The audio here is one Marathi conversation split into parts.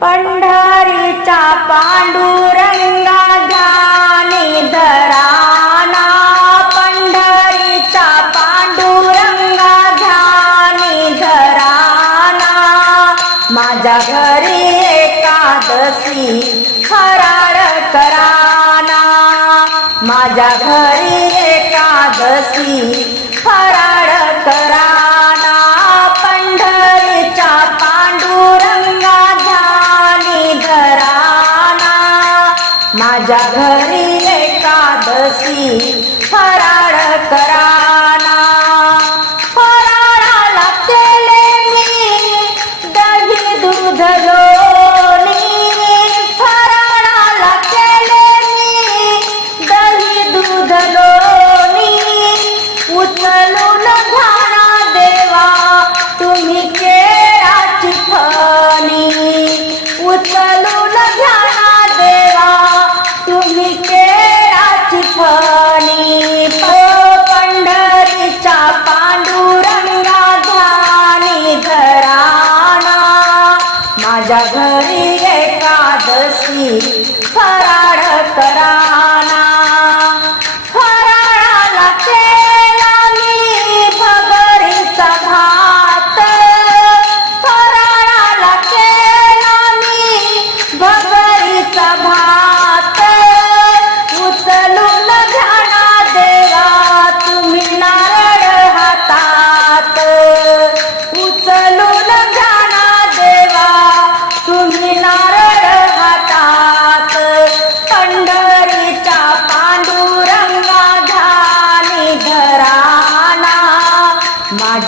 पंढरीचा पांडुरंगा ध्यानी धराना. पंढरीचा पांडुरंगा ध्यानी धराना. माझ्या घरी एकादशी खराळ कराना. माझ्या घरी एकादशी खराड माझ्या घरी एकादशी फराळ करा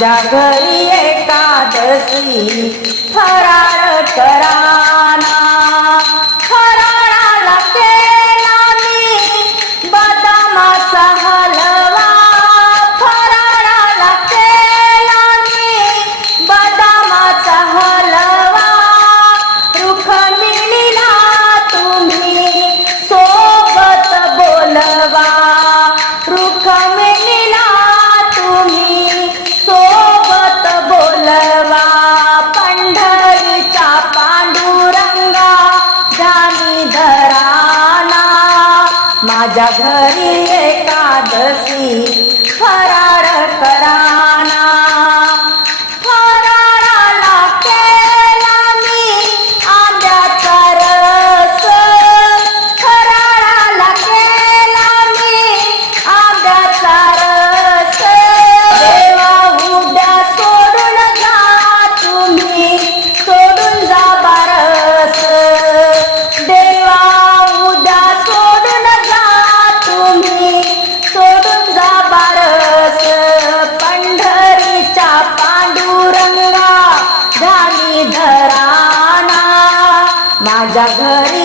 माझ्या घरी एकादशी फरार करा माझ्या घरी एकादशी फरार कराना. जा घर